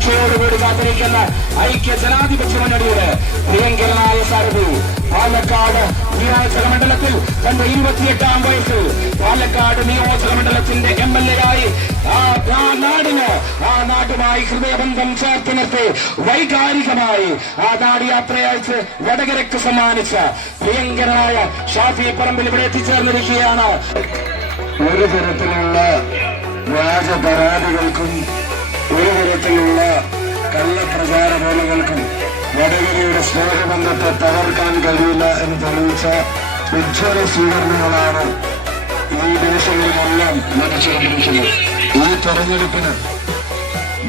പ്രതീക്ഷയോടുകൂടി കാത്തിരിക്കുന്ന ഐക്യ ജനാധിപത്യ മുന്നണിയുടെ പ്രിയങ്കരനായ സാരഥി പാലക്കാട് നിയോജക മണ്ഡലത്തിൽ തന്റെ 28ാം വയസ്സിൽ പാലക്കാട് നിയോജക മണ്ഡലത്തിന്റെ MLA ആയി ആ നാടുമായി ഹൃദയബന്ധം ചേർത്ത് നിർത്തി വൈകാരികമായി ആ നാടുയാത്രയയച്ച് വടകരയ്ക്ക് സമ്മാനിച്ച പ്രിയങ്കരനായ ഷാഫി പറമ്പിൽ ഇവിടെ എത്തിച്ചേർന്നിരിക്കുകയാണ്. ഒരു തരത്തിലുള്ള വ്യാജ പരാതികൾക്കും ഒരു തരത്തിലുള്ള കള്ളപ്രചാരവേലകൾക്കും വടകരയുടെ സ്നേഹബന്ധത്തെ തകർക്കാൻ കഴിയില്ല എന്ന് തെളിയിച്ച ഉജ്ജ്വല സ്വീകരണങ്ങളാണ് ഈ ദിവസങ്ങളിലെല്ലാം ലഭിച്ചുകൊണ്ടിരിക്കുന്നത്. ഈ തെരഞ്ഞെടുപ്പിന്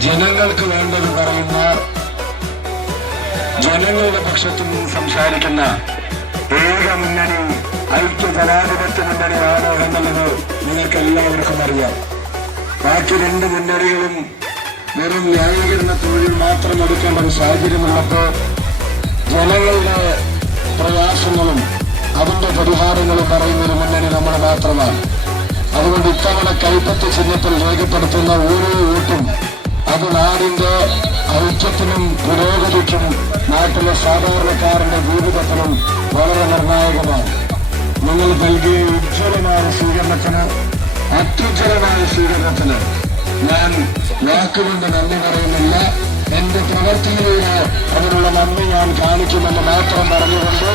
ജനങ്ങൾക്ക് വേണ്ടത് പറയുന്ന, ജനങ്ങളുടെ പക്ഷത്തു നിന്ന് സംസാരിക്കുന്ന ഏക മുന്നണി ഐക്യ ജനാധിപത്യ മുന്നണിയാണോ എന്നുള്ളത് നിങ്ങൾക്ക് എല്ലാവർക്കും അറിയാം. ബാക്കി രണ്ട് മുന്നണികളും വെറും ന്യായീകരണ തൊഴിൽ മാത്രം എടുക്കേണ്ട ഒരു സാഹചര്യമുള്ളപ്പോൾ ജനങ്ങളുടെ പ്രയാസങ്ങളും അതിന്റെ പരിഹാരങ്ങളും പറയുന്ന ഒരു മുന്നണി നമ്മൾ മാത്രമാണ്. അതുകൊണ്ട് ഇത്തവണ കൈപ്പറ്റ് ചിഹ്നത്തിൽ രേഖപ്പെടുത്തുന്ന ഓരോ വോട്ടും അത് നാടിന്റെ ഐക്യത്തിനും പുരോഗതിക്കും നാട്ടിലെ സാധാരണക്കാരന്റെ ജീവിതത്തിനും വളരെ നിർണായകമാണ്. നിങ്ങൾ നൽകിയ ഉജ്ജ്വലമായ സ്വീകരണത്തിന്, അത്യുജ്വലമായ സ്വീകരണത്തിന് ഞാൻ വാക്കുകൊണ്ട് നന്ദി പറയുന്നില്ല. എന്റെ പ്രവർത്തിയിലൂടെ അതിനുള്ള നന്ദി ഞാൻ കാണിക്കുമെന്ന് മാത്രം പറഞ്ഞുകൊണ്ട്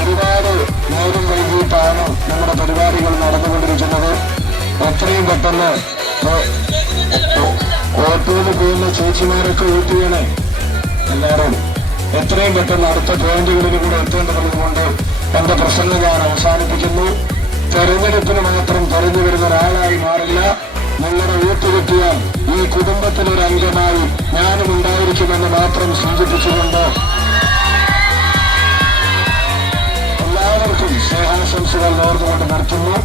ഒരുപാട് നേരം വൈകിട്ടാണ് നമ്മുടെ പരിപാടികൾ നടന്നുകൊണ്ടിരിക്കുന്നത്. എത്രയും പെട്ടെന്ന് ഓട്ടോയിൽ പോകുന്ന ചേച്ചിമാരൊക്കെ ഊട്ടിയാണ് എല്ലാവരും എത്രയും പെട്ടെന്ന് അടുത്ത പോയിന്റുകളിൽ കൂടെ എത്തേണ്ടതുകൊണ്ട് എന്റെ പ്രസംഗം ഞാൻ അവസാനിപ്പിക്കുന്നു. തെരഞ്ഞെടുപ്പിന് മാത്രം തെരഞ്ഞു വരുന്ന ഒരാളായി മാറില്ല. നിങ്ങളുടെ വോട്ട് കിട്ടിയാൽ ഈ കുടുംബത്തിലൊരു അംഗമായി ഞാനും ഉണ്ടായിരിക്കുമെന്ന് മാത്രം സൂചിപ്പിച്ചുകൊണ്ട് എല്ലാവർക്കും സ്നേഹാശംസകൾ നേർന്നുകൊണ്ട് നിർത്തുന്നു.